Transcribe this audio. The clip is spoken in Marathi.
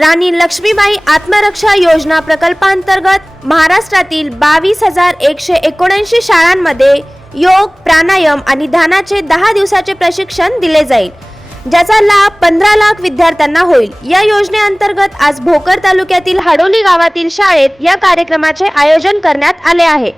राणी लक्ष्मीबाई आत्मरक्षा योजना प्रकल्पांतर्गत महाराष्ट्रातील 22,179 शाळांमध्ये योग, प्राणायाम आणि ध्यानाचे 10 दिवसाचे प्रशिक्षण दिले जाईल, ज्याचा लाभ 15 लाख विद्यार्थ्यांना होईल। या योजनेअंतर्गत आज भोकर तालुक्यातील हाडोली गावातील शाळेत या कार्यक्रमाचे आयोजन करण्यात आले आहे।